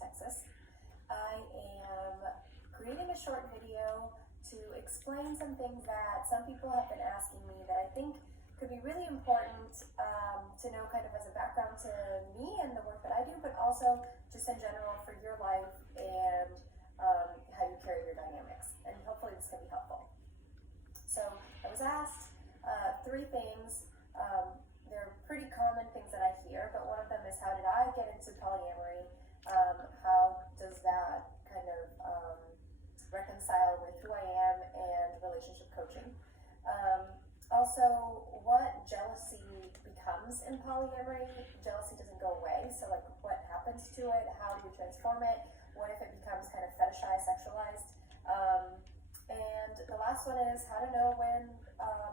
Texas. I am creating a short video to explain some things that some people have been asking me that I think could be really important to know kind of as a background to me and the work that I do, but also just in general for your life and how you carry your dynamics. And hopefully this can be helpful. So I was asked three things. They're pretty common things that I hear, but one of them is, how did I get into polyamory? How does that kind of reconcile with who I am and relationship coaching? Also, what jealousy becomes in polyamory. Jealousy doesn't go away, so like what happens to it? How do you transform it? What if it becomes kind of fetishized, sexualized? And the last one is how to know when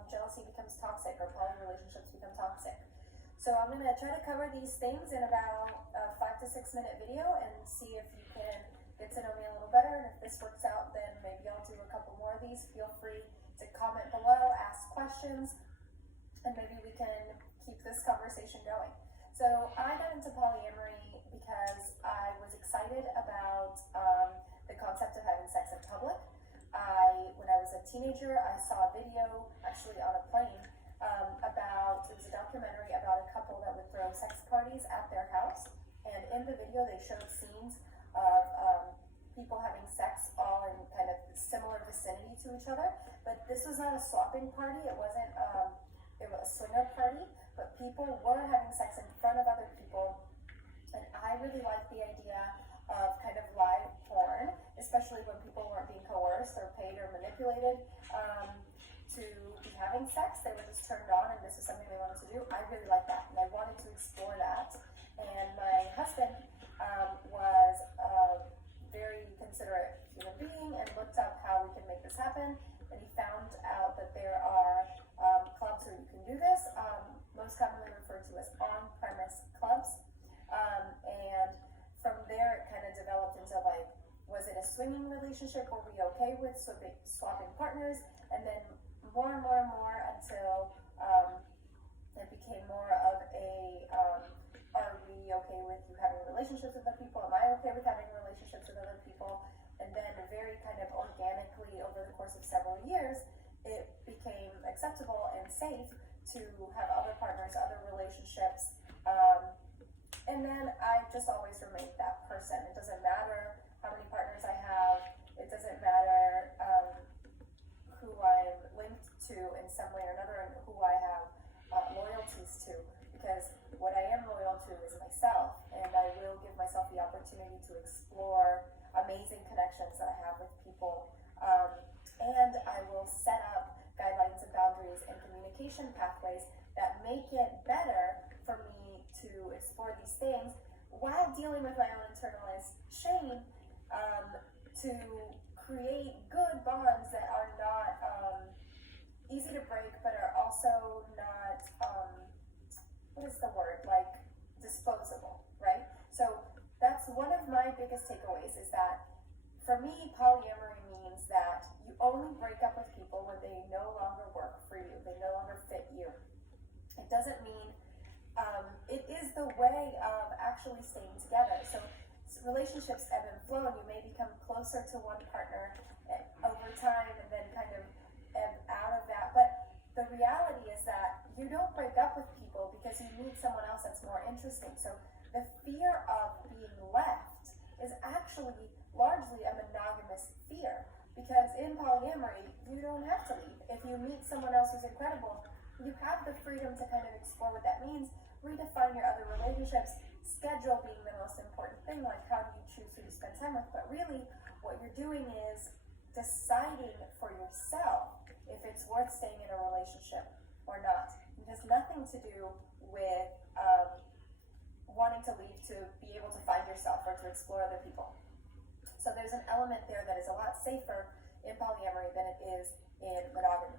jealousy becomes toxic or poly relationships become toxic. So I'm going to try to cover these things in about a 5 to 6 minute video and see if you can get to know me a little better. And if this works out, then maybe I'll do a couple more of these. Feel free to comment below, ask questions, and maybe we can keep this conversation going. So I got into polyamory because I was excited about the concept of having sex in public. When I was a teenager, I saw a video, actually on a plane, it was a documentary about a couple that would throw sex parties at their house. And in the video, they showed scenes of people having sex all in kind of similar vicinity to each other. But this was not a swapping party. It wasn't, it was a swinger party, but people were having sex in front of other people. And I really liked the idea of kind of live porn, especially when people weren't being coerced or paid or manipulated to be having sex. They were just turned on and this is something they wanted to do. I really liked that and I wanted to explore that. And my husband was a very considerate human being and looked up how we can make this happen. And he found out that there are clubs where you can do this, most commonly referred to as on-premise clubs. And from there, it kind of developed into like, was it a swinging relationship? Were we okay with swapping partners? And then more and more and more until it became more of a, are we okay with you having relationships with other people? Am I okay with having relationships with other people? And then very kind of organically over the course of several years, it became acceptable and safe to have other partners, other relationships. And then I just always remained that person. It doesn't matter how many partners I have. It doesn't matter who I'm linked to in some way or another and who I have loyalties to. Because what I am loyal to is myself. And I will give myself the opportunity to explore amazing connections that I have with people. And I will set up guidelines and boundaries and communication pathways that make it better for me to explore these things while dealing with my own internalized shame, to create good bonds that are not easy to break, but are also not, what is the word, like disposable, right? So that's one of my biggest takeaways, is that for me, polyamory means that you only break up with people when they no longer work for you, they no longer fit you. It doesn't mean, it is the way of actually staying together. So relationships ebb and flow, and you may become closer to one partner over time and then kind of ebb out of that. But the reality is that you don't break up with people because you meet someone else that's more interesting. So the fear of being left is actually largely a monogamous fear, because in polyamory, you don't have to leave. If you meet someone else who's incredible, you have the freedom to kind of explore what that means, redefine your other relationships, schedule being the most important thing, like how do you choose who you spend time with. But really, what you're doing is deciding for yourself if it's worth staying in a relationship or not. It has nothing to do with wanting to leave to be able to find yourself or to explore other people. So there's an element there that is a lot safer in polyamory than it is in monogamy.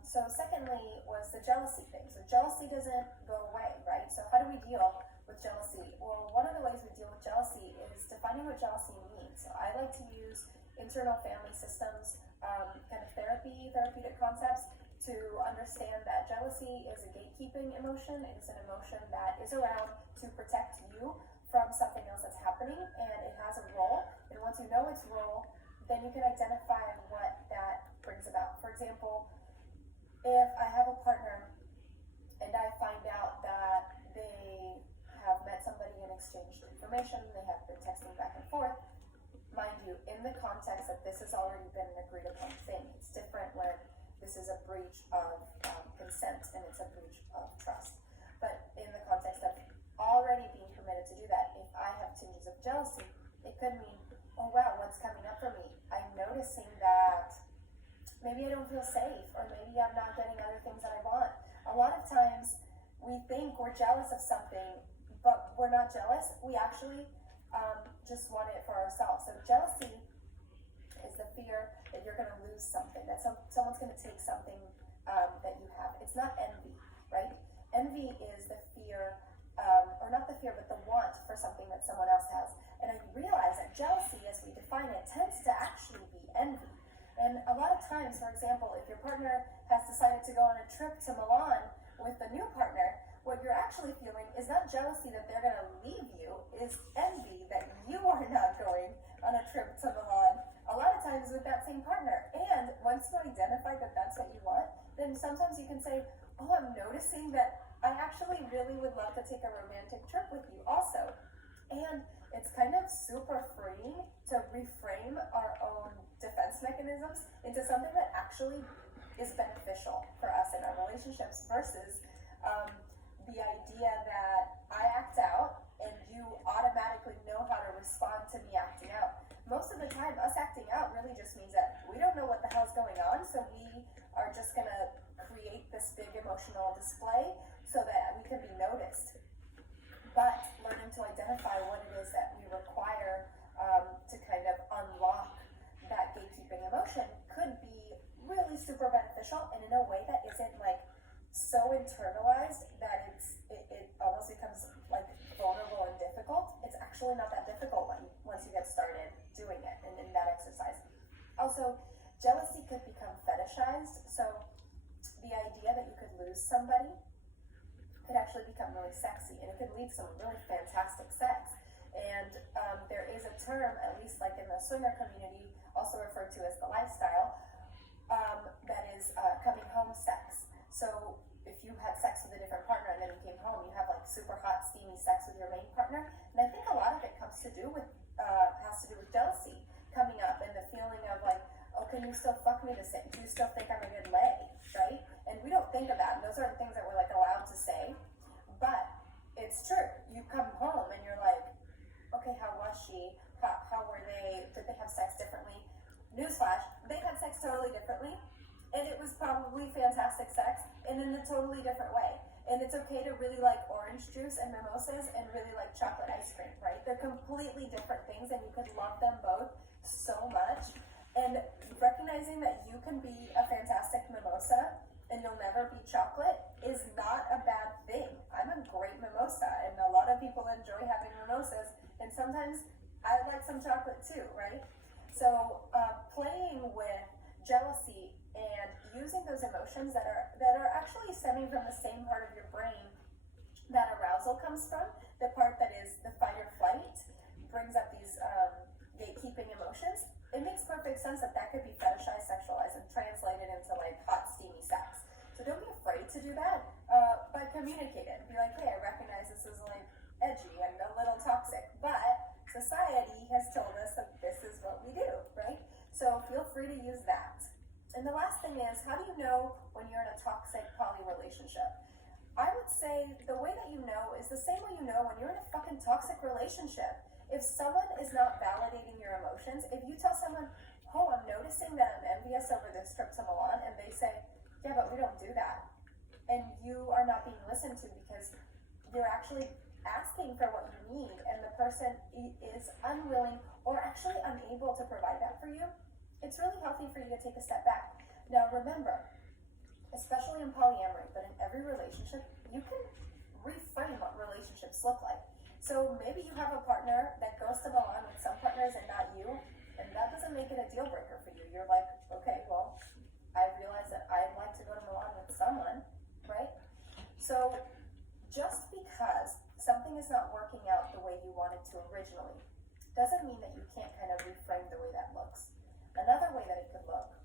So secondly was the jealousy thing. So jealousy doesn't go away, right? So how do we deal with jealousy? Well, one of the ways we deal with jealousy is defining what jealousy means. So I like to use internal family systems, kind of therapeutic concepts to understand that jealousy is a gatekeeping emotion. It's an emotion that is around to protect you from something else that's happening, and it has a role. And once you know its role, then you can identify what that brings about. For example, if I have a partner and I find out that they have met somebody and exchanged information, they have been texting back and forth, mind you, in the context that this has already been an agreed upon thing. It's different when this is a breach of consent and it's a breach of trust. But in the context of already being permitted to do that, if I have tinges of jealousy, it could mean, oh wow, what's coming up for me? I'm noticing that maybe I don't feel safe, or maybe I'm not getting other things that I want. A lot of times we think we're jealous of something, but we're not jealous. We actually just want it for ourselves. So jealousy is the fear that you're going to lose something, that someone's going to take something that you have. It's not envy, right? Envy is the fear, or not the fear, but the want for something that someone else has. And I realize that jealousy, as we define it, tends to actually be envy. And a lot of times, for example, if your partner has decided to go on a trip to Milan with the new partner, what you're actually feeling is not jealousy that they're going to leave you, is envy that you are not going on a trip to Milan, a lot of times with that same partner. And once you identify that that's what you want, then sometimes you can say, oh, I'm noticing that I actually really would love to take a romantic trip with you also. And it's kind of super freeing to reframe our own defense mechanisms into something that actually is beneficial for us in our relationships versus the idea that I act out and you automatically know how to respond to me acting out. Most of the time, us acting out really just means that we don't know what the hell's going on, so we are just going to create this big emotional display so that we can be noticed. But learning to identify what it is that we require to kind of unlock that gatekeeping emotion could be really super beneficial, and in a way that isn't like so internalized that it almost becomes like vulnerable and difficult. It's actually not that difficult once you get started doing it and in that exercise. Also, jealousy could become fetishized. So the idea that you could lose somebody could actually become really sexy, and it could lead to some really fantastic sex. And there is a term, at least like in the swinger community, also referred to as the lifestyle, that is coming home sex. So if you had sex with a different partner and then you came home, you have like super hot, steamy sex with your main partner. And I think a lot of it has to do with jealousy coming up, and the feeling of like, oh, can you still fuck me the same? Do you still think I'm a good lay, right? And we don't think of that. And those aren't things that we're like allowed to say, but it's true. You come home and you're like, okay, how was she? How were they? Did they have sex differently? Newsflash, they had sex totally differently, and it was probably fantastic sex and in a totally different way. And it's okay to really like orange juice and mimosas and really like chocolate ice cream, right? They're completely different things, and you could love them both so much. And recognizing that you can be a fantastic mimosa and you'll never be chocolate is not a bad thing. I'm a great mimosa, and a lot of people enjoy having mimosas, and sometimes I like some chocolate too, right? So playing with jealousy and using those emotions that are actually stemming from the same part of your brain that arousal comes from, the part that is the fight or flight, brings up these gatekeeping emotions. It makes perfect sense that could be fetishized, sexualized, and translated into like hot, steamy sex. So don't be afraid to do that, but communicate it. Be like, hey, I recognize this is like edgy and a little toxic, but society has told us that this is what we do, right? So feel free to use that. And the last thing is, how do you know when you're in a toxic poly relationship? I would say the way that you know is the same way you know when you're in a fucking toxic relationship. If someone is not validating your emotions, if you tell someone, oh, I'm noticing that I'm envious over this trip to Milan, and they say, yeah, but we don't do that, and you are not being listened to because you're actually asking for what you need, and the person is unwilling or actually unable to provide that for you, it's really healthy for you to take a step back. Now remember, especially in polyamory, but in every relationship, you can reframe what relationships look like. So maybe you have a partner that goes to Milan with some partners and not you, and that doesn't make it a deal breaker for you. You're like, okay, well, I realize that I'd like to go to Milan with someone, right? So just because something is not working out the way you wanted to originally, doesn't mean that you can't kind of reframe the way that looks. Another way that it could look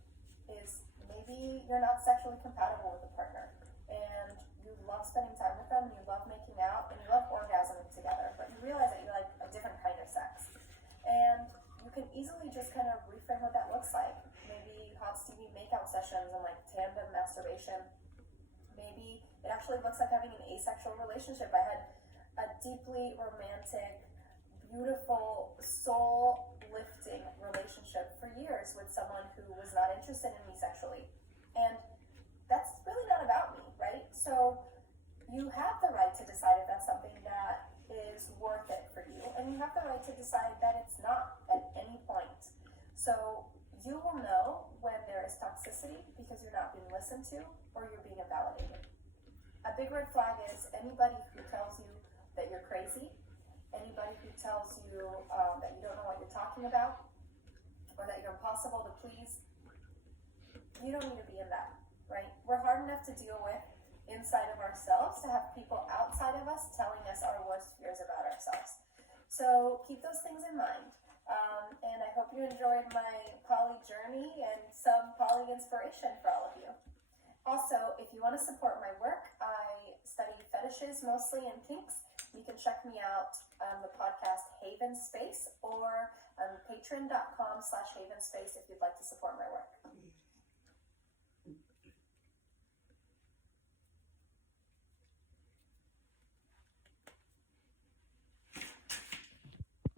is maybe you're not sexually compatible with a partner and you love spending time with them and you love making out and you love orgasming together, but you realize that you like a different kind of sex. And you can easily just kind of reframe what that looks like. Maybe hot steamy makeout sessions and like tandem masturbation. Maybe it actually looks like having an asexual relationship. I had a deeply romantic, beautiful, soul-lifting relationship for years with someone who was not interested in me sexually. And that's really not about me, right? So you have the right to decide if that's something that is worth it for you, and you have the right to decide that it's not at any point. So you will know when there is toxicity because you're not being listened to or you're being invalidated. A big red flag is anybody who tells you that you're crazy, anybody who tells you that you don't know what you're talking about, or that you're impossible to please. You don't need to be in that, right? We're hard enough to deal with inside of ourselves to have people outside of us telling us our worst fears about ourselves. So keep those things in mind. And I hope you enjoyed my poly journey and some poly inspiration for all of you. Also, if you want to support my work, I study fetishes mostly and kinks. You can check me out on the podcast Haven Space or on patreon.com/Haven Space if you'd like to support my work.